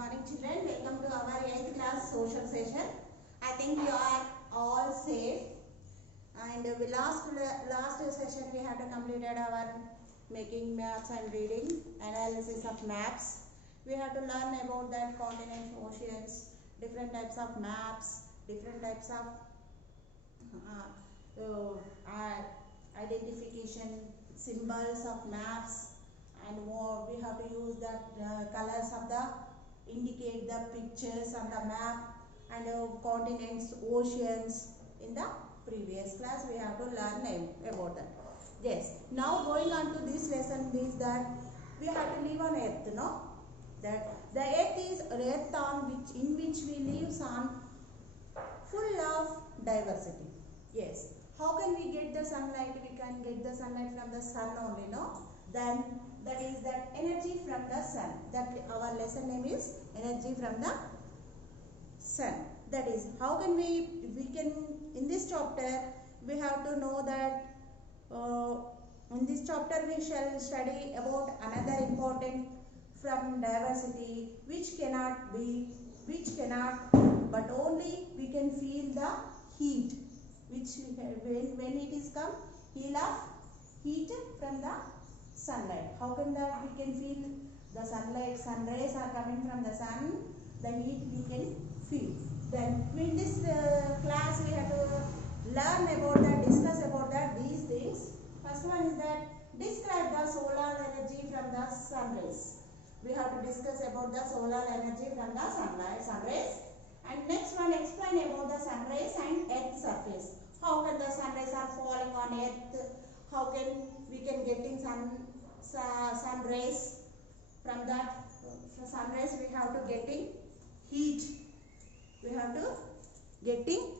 morning children, welcome to our 8th class social session. I think you are all safe, and last session we had completed our making maps and reading analysis of maps. We have to learn about that continents, oceans, different types of maps, different types of identification symbols of maps, and more we have to use the colors of the indicate the pictures on the map, and continents, oceans. In the previous class we have to learn about that. Yes, now going on to this lesson is that we have to live on earth, no? That the earth is earth in which we live on full of diversity. Yes, how can we get the sunlight? We can get the sunlight from the sun only, no? Then that is that energy from the sun. That our lesson name is energy from the sun. That is how can we can in this chapter we have to know that in this chapter we shall study about another important from diversity which cannot but only we can feel the heat which when it is come heat from the sunlight. How can that we can feel the sunlight, sun rays are coming from the sun, the heat we can feel. Then in this class we have to learn about that, discuss about that these things. First one is that describe the solar energy from the sun rays. We have to discuss about the solar energy from the sun rays. And next one, explain about the sun rays and earth surface. How can the sun rays are falling on earth? How can we can getting sun rays from that sun rays? We have to getting heat. We have to getting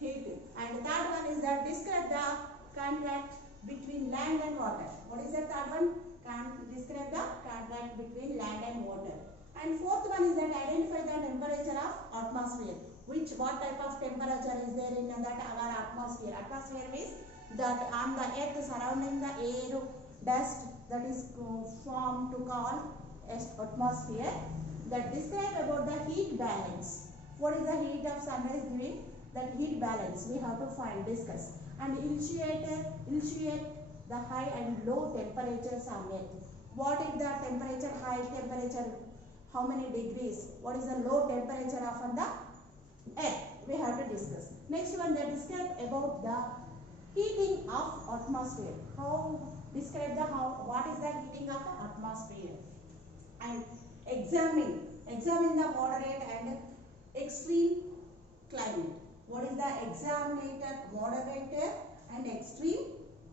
heat. And third one is that describe the contact between land and water. What is the third one? Describe the contact between land and water. And fourth one is that identify the temperature of atmosphere. What type of temperature is there in that our atmosphere? Atmosphere means that on the earth surrounding the air, dust that is formed to call atmosphere. That describe about the heat balance. What is the heat of sunrise giving? That heat balance we have to discuss. And illustrate the high and low temperatures on earth. What is the temperature, high temperature, how many degrees? What is the low temperature of on the earth? We have to discuss. Next one, that describe about the heating of atmosphere. Describe what is the heating of the atmosphere, and examine the moderate and extreme climate. What is the moderate and extreme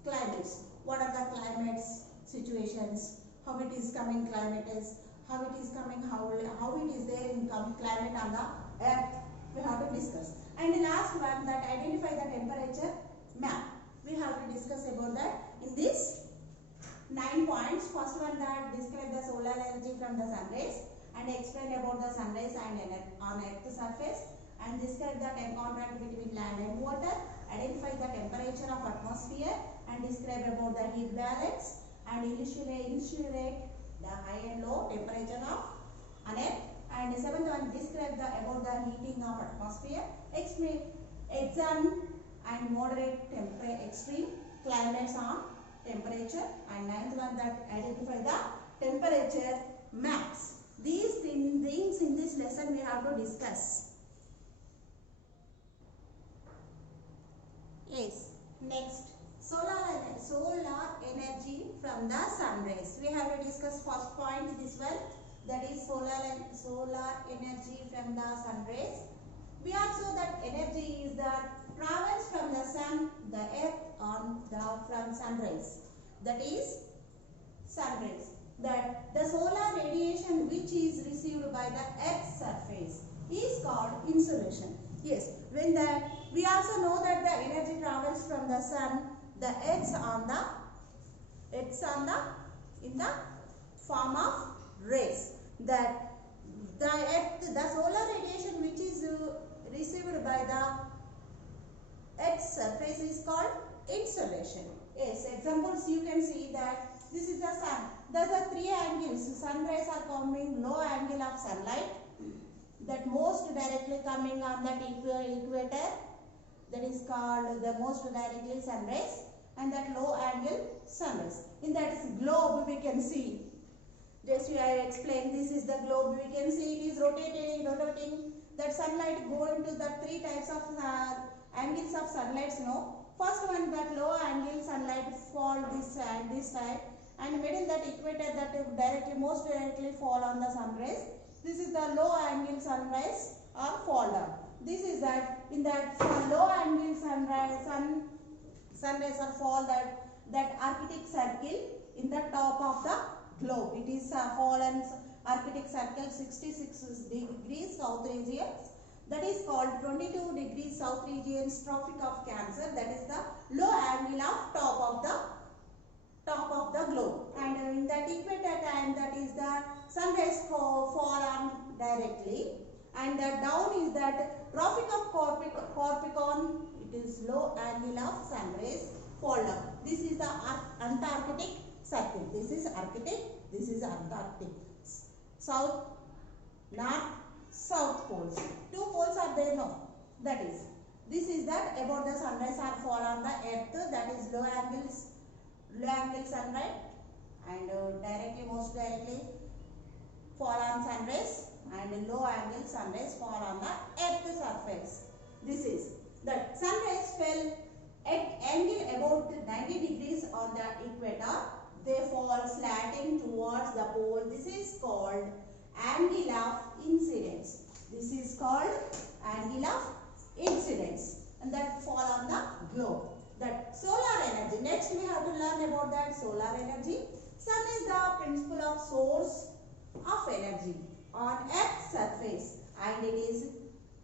climates? What are the climates situations? How it is coming climate is, how it is coming, how it is there in climate on the earth. We have to discuss. And the last one, that identify the temperature map. We have to discuss about that in this 9 points. First one, that describe the solar energy from the sun rays and explain about the sun rays and on earth surface, and describe the contrast between land and water, identify the temperature of atmosphere and describe about the heat balance, and illustrate the high and low temperature of on earth. And the seventh one, describe about the heating of atmosphere, examine and moderate extreme climates on temperature. And ninth one, that identify the temperature maps. These things in this lesson we have to discuss. Yes, next, solar energy from the sun rays. We have to discuss first point, this one, that is solar energy from the sun rays. We also that energy is that travels from the sun, the earth from sun rays. That is sun rays. That the solar radiation which is received by the earth's surface is called insolation. Yes, when that we also know that the energy travels from the sun, the earth's in the form of rays. That the solar radiation which is received by the earth's surface is called insolation. Yes, examples you can see that this is the sun. There are three angles. Sun rays are coming, low angle of sunlight that most directly coming on that equator, that is called the most directly sun rays, and that low angle sun rays. In that globe we can see, just I explained, this is the globe, we can see it is rotating. That sunlight go into the three types of angles of sunlight. First one, that low angle sunlight fall this side, and middle that equator that most directly fall on the sun rays. This is the low angle sunrise or fall down. This is that in that low angle sun rays or fall, that Arctic circle in the top of the globe. It is fallen Arctic circle 66 degrees south region. That is called 22 degrees south regions Tropic of Cancer. That is the low angle of top of the globe. And in that equator time, that is the sun rays fall on directly. And the down is that Tropic of Capricorn. It is low angle of sun rays fall down. This is the Antarctic circle. This is Arctic. This is Antarctic. South, north, south poles. Two poles are there, no? That is. This is that about the sunrise or fall on the earth. That is low angle sunlight, and most directly fall on sunrays, and low angle sunrays fall on the earth surface. This is that sunrays fell at angle about 90 degrees on the equator. They fall slanting towards the pole. This is called angle of incidence. This is called angle of incidence, and that fall on the globe. That solar energy. Next we have to learn about that solar energy. Sun is the principle of source of energy on Earth's surface, and it is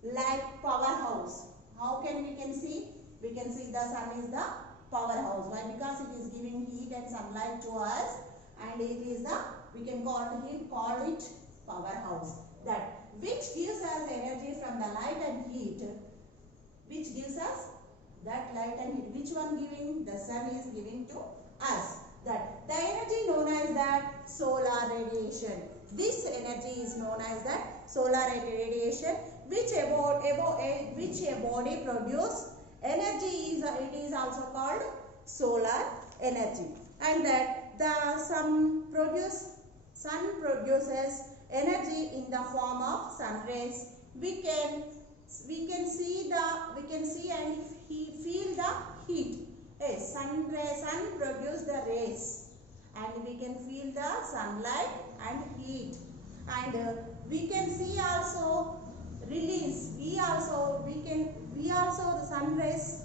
like powerhouse. How can we can see? We can see the sun is the powerhouse. Why? Because it is giving heat and sunlight to us, and it is the, we can call it powerhouse. That which gives us energy from the light and heat. Which gives us that light and heat. Which one giving? The sun is giving to us. That the energy known as that solar radiation. This energy is known as that solar radiation, which a body produce energy it is also called solar energy. And that the sun produces energy in the form of sun rays. We can see and feel the heat. Yes, sun produce the rays, and we can feel the sunlight and heat, and we can see also release. We also the sun rays,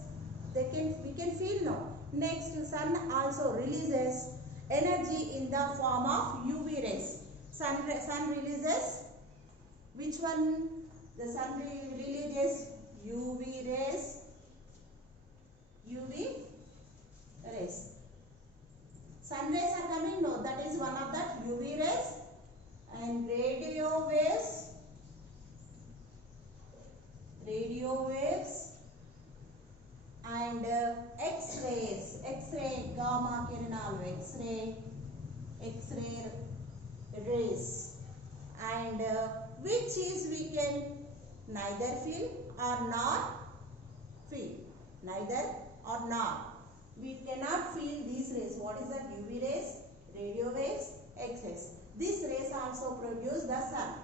we can feel now. Next, sun also releases energy in the form of UV rays. Sun releases, which one? The sun releases UV rays. Sun rays are coming, no, that is one of that UV rays, and radio waves, and X-ray, gamma kiranal, X-ray rays, and which is we can neither feel or not feel. Neither or not. We cannot feel these rays. What is that? UV rays, radio waves, X-rays. These rays also produce the sun.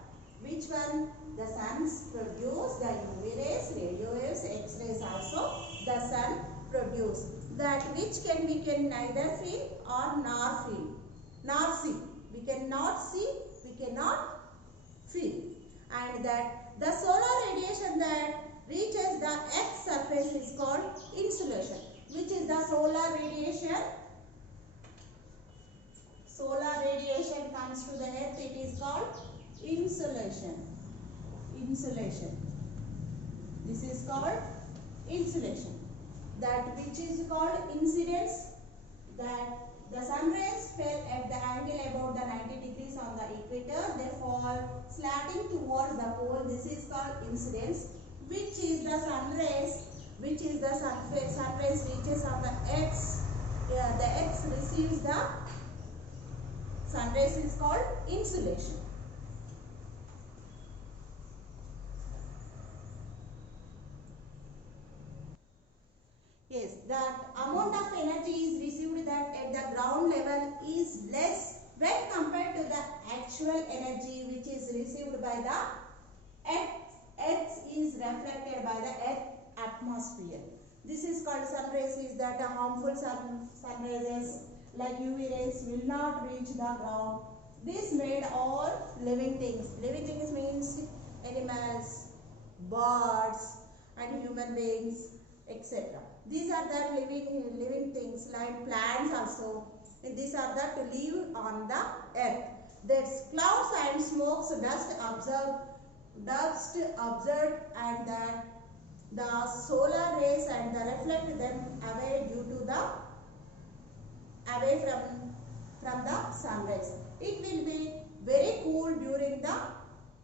Which one? The suns produce the UV rays, radio waves, X-rays also the sun produce. That which we can neither feel or nor see. We cannot see, we cannot feel. And that the solar radiation that reaches the Earth's surface is called insolation. Which is the solar radiation? Solar radiation comes to the Earth, it is called insolation. This is called insolation. That which is called incidence. That the sun rays fell at the angle about the 90 degrees on the equator. They fall slanting towards the pole. This is called incidence. Which is the sun rays? Which is the sun rays reaches on the X. The X receives the sun rays is called insolation. that amount of energy is received that at the ground level is less when compared to the actual energy which is received by the earth is reflected by the earth atmosphere. This is called sun rays, is that harmful sun rays like UV rays will not reach the ground. This made all living things. Living things means animals, birds and human beings, etc. These are the living things like plants also. And these are the to live on the earth. There's clouds and smokes, dust observed and that the solar rays and the reflect them away due to the away from the sun rays. It will be very cool during the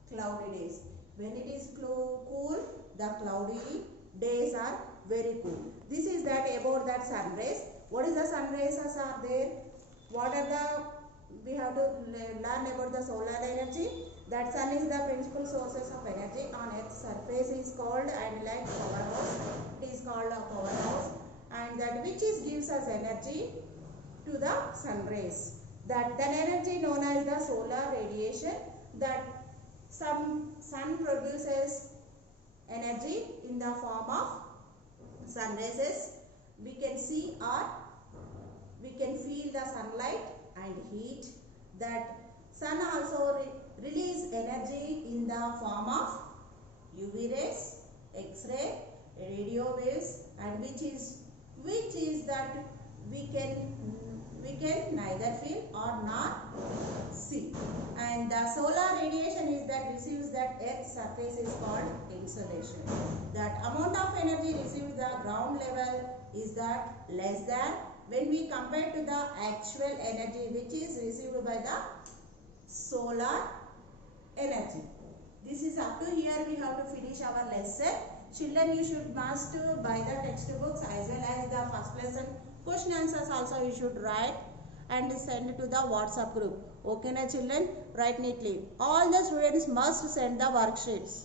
cloudy days. When it is cool, the cloudy days are very cool. This is that about that sun rays. What is the sun rays are there? What are the, we have to learn about the solar energy. That sun is the principal sources of energy on Earth's surface is called and like powerhouse. It is called a powerhouse and that which is gives us energy to the sun rays. That energy known as the solar radiation, that some sun produces energy in the form of sun rays. We can see or we can feel the sunlight and heat. That sun also release energy in the form of UV rays, X-ray, radio waves, and which is that we can neither feel or not see. And the solar radiation is that receives that Earth's surface is called insolation. That amount of energy received the ground level is that less than when we compare to the actual energy which is received by the solar energy. This is up to here we have to finish our lesson. Children, you should must buy the textbooks as well as the first lesson question answers also you should write and send to the WhatsApp group. Okay na children, write neatly. All the students must send the worksheets.